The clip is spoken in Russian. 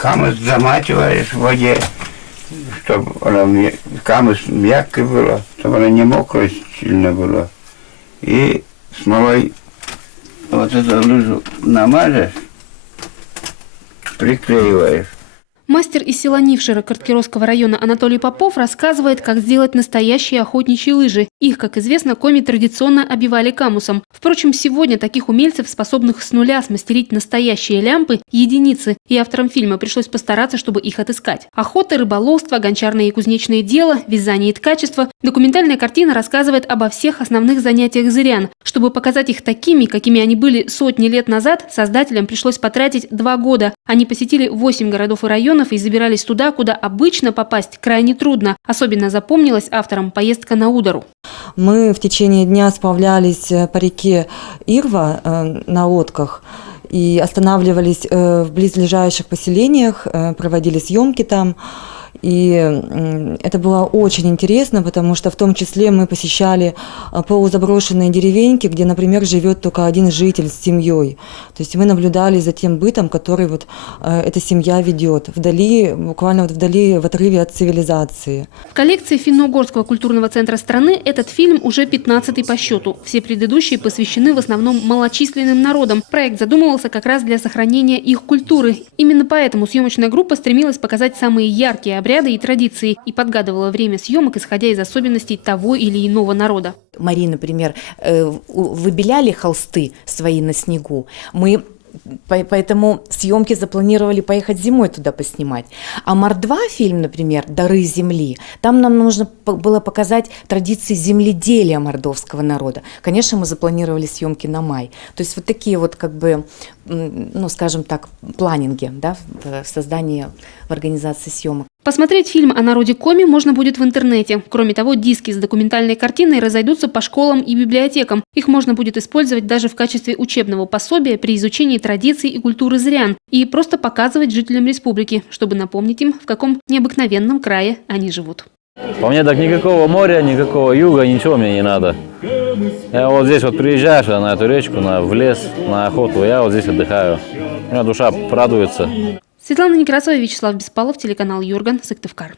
камыш замачиваешь в воде, чтобы она камыш мягкой была, чтобы она не мокрая сильно была. И смолой вот эту лыжу намажешь, приклеиваешь. Мастер из села Нивширо Карткировского района Анатолий Попов рассказывает, как сделать настоящие охотничьи лыжи. Их, как известно, коми традиционно обивали камусом. Впрочем, сегодня таких умельцев, способных с нуля смастерить настоящие лямпы, единицы. И авторам фильма пришлось постараться, чтобы их отыскать. Охота, рыболовство, гончарное и кузнечное дело, вязание и ткачество. Документальная картина рассказывает обо всех основных занятиях зырян. Чтобы показать их такими, какими они были сотни лет назад, создателям пришлось потратить 2 года. Они посетили 8 городов и районов и забирались туда, куда обычно попасть крайне трудно. Особенно запомнилась авторам поездка на Удару. Мы в течение дня сплавлялись по реке Ирва на лодках и останавливались в близлежащих поселениях, проводили съемки там. И это было очень интересно, потому что в том числе мы посещали полузаброшенные деревеньки, где, например, живет только один житель с семьей. То есть мы наблюдали за тем бытом, который вот эта семья ведет, вдали, буквально вот вдали, в отрыве от цивилизации. В коллекции Финно-Угорского культурного центра страны этот фильм уже 15-й по счету. Все предыдущие посвящены в основном малочисленным народам. Проект задумывался как раз для сохранения их культуры. Именно поэтому съемочная группа стремилась показать самые яркие обряды и традиции и подгадывала время съемок, исходя из особенностей того или иного народа. Мария, например, выбеляли холсты свои на снегу. Поэтому съемки запланировали поехать зимой туда поснимать. А Мордва фильм, например, «Дары земли», там нам нужно было показать традиции земледелия мордовского народа. Конечно, мы запланировали съемки на май. То есть вот такие вот, как бы, ну, скажем так, планинги, да, в создании, в организации съемок. Посмотреть фильм о народе коми можно будет в интернете. Кроме того, диски с документальной картиной разойдутся по школам и библиотекам. Их можно будет использовать даже в качестве учебного пособия при изучении традиций и культуры зырян и просто показывать жителям республики, чтобы напомнить им, в каком необыкновенном крае они живут. По мне так никакого моря, никакого юга, ничего мне не надо. Я вот здесь вот приезжаешь на эту речку, в лес, на охоту, я вот здесь отдыхаю. У меня душа радуется. Светлана Некрасова, Вячеслав Беспалов, телеканал Юрган, Сыктывкар.